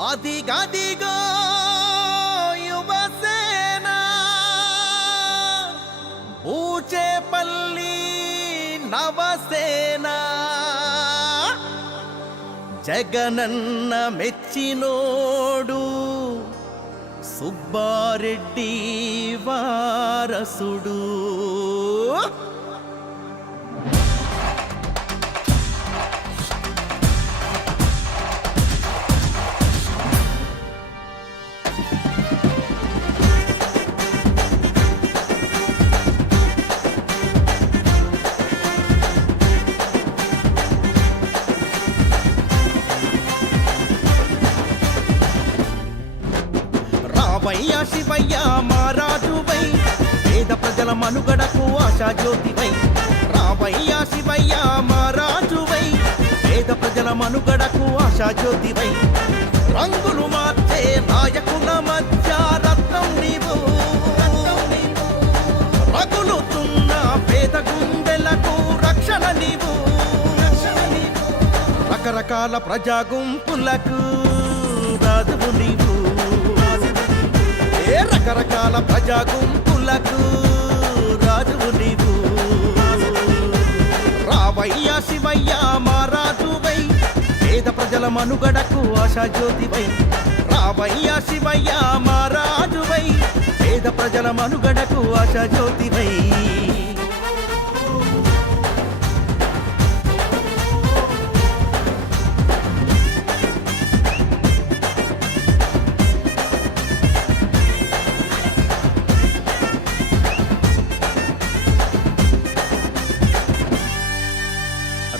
అదిగదిగో యువసేన ఊచేపల్లి నవసేన జగనన్న మెచ్చినోడు సుబ్బారెడ్డి వారసుడు. రావయ్యా శివయ్య మారాజువై, పేద ప్రజల మనుగడకు ఆశాజ్యోతివై. రావయ్యా శివయ్య మారాజువై, పేద ప్రజల మనుగడకు ఆశాజ్యోతివై. రంగులు మార్చే నాయకుల మధ్య రత్నం నీవు, రగులుతున్న పేద గుండెలకు రక్షణ నీవు. రకరకాల ప్రజా గుంపులకు రాజువు నీవు, రకరకాల ప్రజా గుంపులకు రాజువు నీవు. రావయ్యా శివయ్య మారాజువై, పేద ప్రజల మనుగడకు ఆశాజ్యోతివై. రావయ్యా శివయ్య మారాజువై, పేద ప్రజల మనుగడకు ఆశాజ్యోతివై.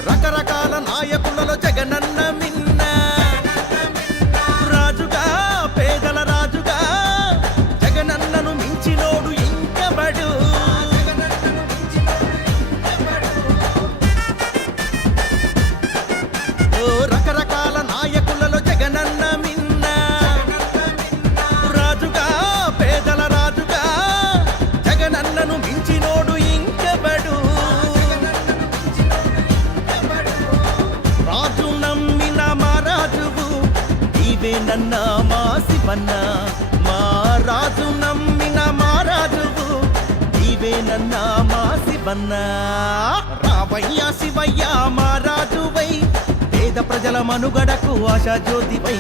రకరకాల నాయకులలో జగనన్న మిన్న, రాజుగా పేదల రాజుగా జగనన్నను మించినోడు ఇంకబడు. ఓ రకరకాల నాయకులలో జగనన్న మిన్న, రాజుగా పేదల రాజుగా జగనన్నను మించినోడు ఇంకబడు. రాజు నమ్మిన మారాజువు నీవేనన్నా మా శివన్న, మా రాజు నమ్మిన మారాజువు నీవేనన్నా మా శివన్న. రావయ్యా శివయ్య మారాజువై, పేద ప్రజల మనుగడకు ఆశాజ్యోతివై.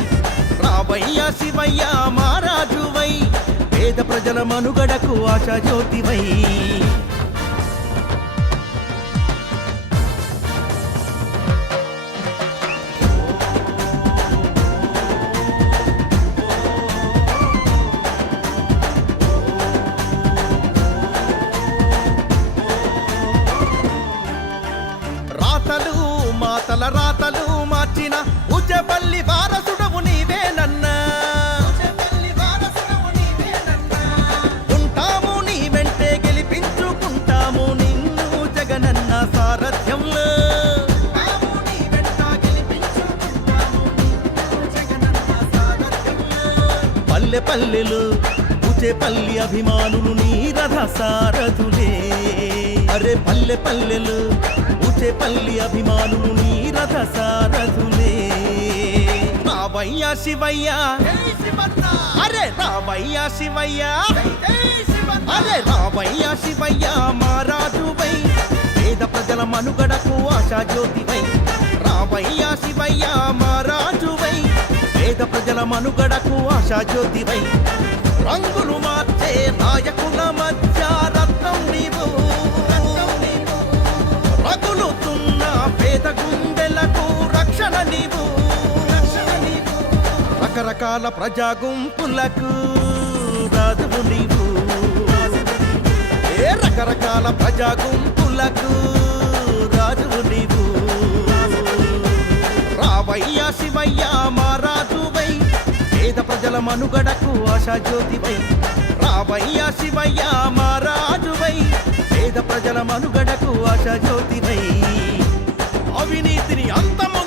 రావయ్యా శివయ్య మారాజువై, పేద ప్రజల మనుగడకు ఆశాజ్యోతివై. రాతలు మాతల రాతలు మార్చిన ఊచేపల్లి వారసుడవు నీవేనన్నా. ఉంటాము నీ వెంటే గెలిపించుకుంటాము నిన్ను జగనన్న సారథ్యంలో. పల్లె పల్లెలు ఊచేపల్లి అభిమానులు నీ రథ సారథులే. అరే పల్లె పల్లెలు ఊచేపల్లి అభిమానులు నీ రథ సారథులే. రావయ్యా శివయ్య, అరే రావయ్యా శివయ్య, అరే రావయ్యా శివయ్య మారాజువై, పేద ప్రజల మనుగడకు ఆశాజ్యోతివై. రావయ్యా శివయ్య మారాజువై, పేద ప్రజల మనుగడకు ఆశాజ్యోతివై. రంగులు మార్చే నాయకుల మధ్య రత్నం నీవు, రగులుతున్న పేద గుండెలకు రక్షణ నీవు. రకరకాల ప్రజా గుంపులకు రాజువు నీవు, రకరకాల ప్రజా గుంపులకు రాజువు నీవు. రావయ్యా శివయ్య మారాజువై, పేద ప్రజల మనుగడకు ఆశాజ్యోతివై. రావయ్యా శివయ్య మారాజువై, పేద ప్రజల మనుగడకు ఆశాజ్యోతివై. అవినీతిని అంతమో